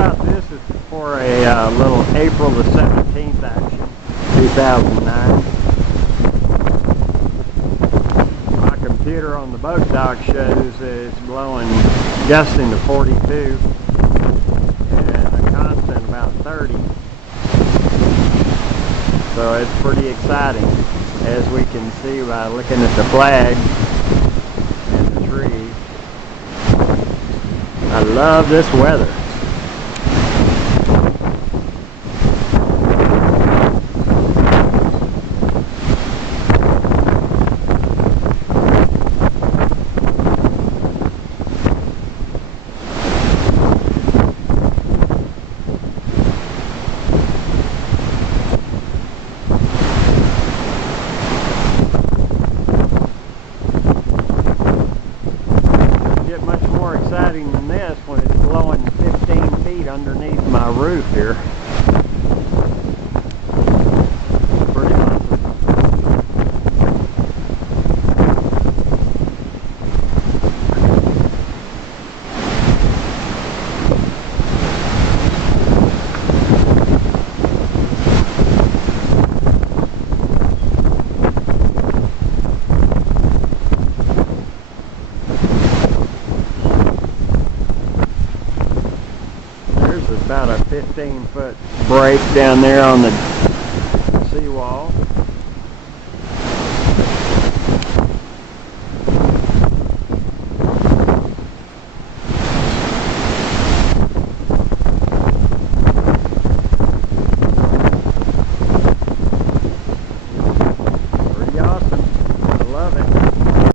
about this is for a little April the 17th action, 2009. My computer on the boat dock shows it's blowing gusting to 42 and a constant about 30. So it's pretty exciting, as we can see by looking at the flag and the trees. I love this weather. Get much more exciting than this when it's blowing 15 feet underneath my roof here. Pretty awesome. There's about a 15-foot break down there on the